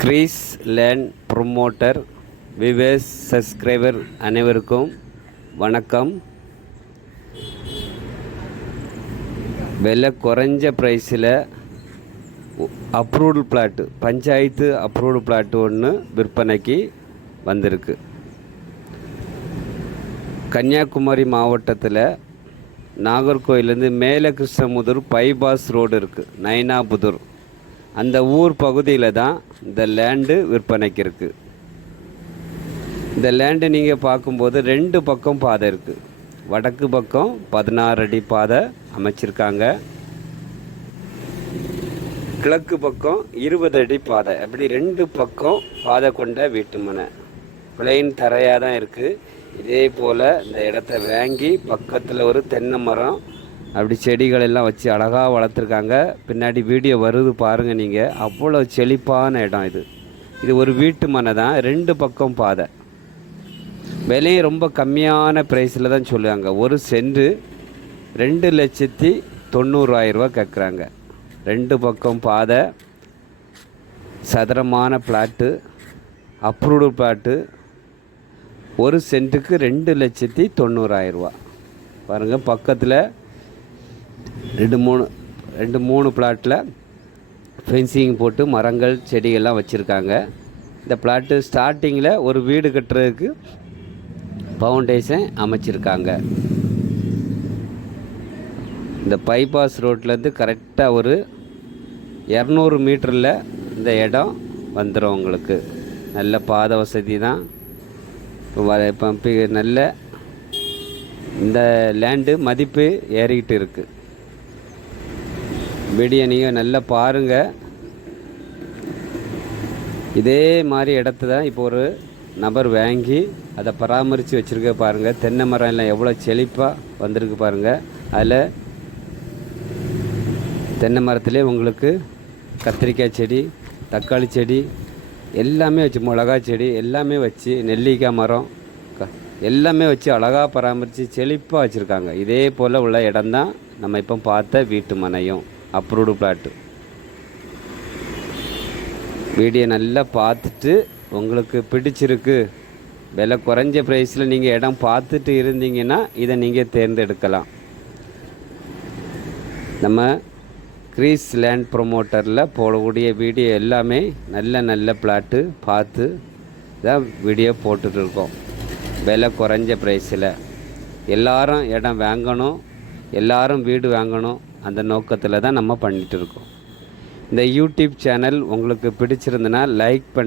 Greece land promoter விவேஸ் subscriber அனைவருக்கும் வணக்கம். விலை குறைஞ்ச ப்ரைஸில் approved plot panchayat approved plot ஒன்று விற்பனைக்கு வந்திருக்கு. கன்னியாகுமரி மாவட்டத்தில் நாகர்கோயிலேருந்து மேல கிருஷ்ணமுதூர் பைபாஸ் ரோடு இருக்குது நைனாபுதூர். அந்த ஊர் பகுதியில் தான் இந்த லேண்டு விற்பனைக்கு இருக்குது இந்த லேண்டு நீங்கள் பார்க்கும்போது ரெண்டு பக்கம் பாதை இருக்குது வடக்கு பக்கம் பதினாறு அடி பாதை அமைச்சிருக்காங்க. கிழக்கு பக்கம் இருபது அடி பாதை. அப்படி ரெண்டு பக்கம் பாதை கொண்ட வீட்டு மனை. பிளைன் தரையாக தான் இருக்குது இதே போல் இந்த இடத்த வாங்கி பக்கத்தில் ஒரு தென்னை மரம் அப்படி செடிகள் எல்லாம் வச்சு அழகாக வளர்த்துருக்காங்க. பின்னாடி வீடியோ வருது பாருங்கள் நீங்கள் அவ்வளோ செழிப்பான இடம் இது. இது ஒரு வீட்டு மனை தான். ரெண்டு பக்கம் பாதை. விலையும் ரொம்ப கம்மியான ப்ரைஸில் தான் சொல்லுவாங்க. ஒரு சென்ட்டு ரெண்டு லட்சத்தி தொண்ணூறாயிரரூவா கேட்குறாங்க ரெண்டு பக்கம் பாதை. சதுரமான பிளாட்டு அப்ரூவ்டு பிளாட்டு ஒரு சென்ட்டுக்கு ரெண்டு லட்சத்தி தொண்ணூறாயிரரூவா பாருங்கள் பக்கத்தில் ரெண்டு மூணு ரெண்டு மூணு பிளாட்டில் ஃபென்சிங் போட்டு மரங்கள் செடிகள்லாம் வச்சுருக்காங்க. இந்த பிளாட்டு ஸ்டார்டிங்கில் ஒரு வீடு கட்டுறதுக்கு ஃபவுண்டேஷன் அமைச்சிருக்காங்க. இந்த பைபாஸ் ரோட்லேருந்து கரெக்டாக ஒரு இரநூறு மீட்டரில் இந்த இடம் வந்துடும் உங்களுக்கு. நல்ல பாத வசதி தான். இப்போ வ- நல்ல இந்த லேண்டு மதிப்பு ஏறிக்கிட்டு இருக்குது வீடியோ நீங்கள் நல்லா பாருங்கள் இதே மாதிரி இடத்த தான் இப்போ ஒரு நபர் வாங்கி அதை பராமரித்து வச்சுருக்க பாருங்கள் தென்னை மரம் எல்லாம் எவ்வளோ செழிப்பாக வந்திருக்கு பாருங்கள் அதில் தென்னை மரத்துலேயே உங்களுக்கு கத்திரிக்காய் செடி தக்காளி செடி எல்லாமே வச்சு மிளகா செடி எல்லாமே வச்சு நெல்லிக்காய் மரம் க எல்லாமே வச்சு அழகாக பராமரித்து செழிப்பாக வச்சுருக்காங்க. இதே போல் உள்ள இடம்தான் நம்ம இப்போ பார்த்த வீட்டு மனையும். அப்ரூவ்டு பிளாட்டு வீடியோ நல்லா பார்த்துட்டு உங்களுக்கு பிடிச்சிருக்கு விலை குறைஞ்ச ப்ரைஸில் நீங்கள் இடம் பார்த்துட்டு இருந்தீங்கன்னா இதை நீங்கள் தேர்ந்தெடுக்கலாம். நம்ம கிரீஸ் லேண்ட் ப்ரொமோட்டரில் போடக்கூடிய வீடியோ எல்லாமே நல்ல நல்ல பிளாட்டு பார்த்து தான் வீடியோ போட்டுட்ருக்கோம் விலை குறைஞ்ச ப்ரைஸில் எல்லாரும் இடம் வாங்கணும் எல்லாரும் வீடு வாங்கணும். அந்த நோக்கத்தில் தான் நம்ம பண்ணிகிட்டு இருக்கோம். இந்த யூடியூப் சேனல் உங்களுக்கு பிடிச்சிருந்தனா லைக் பண்ணி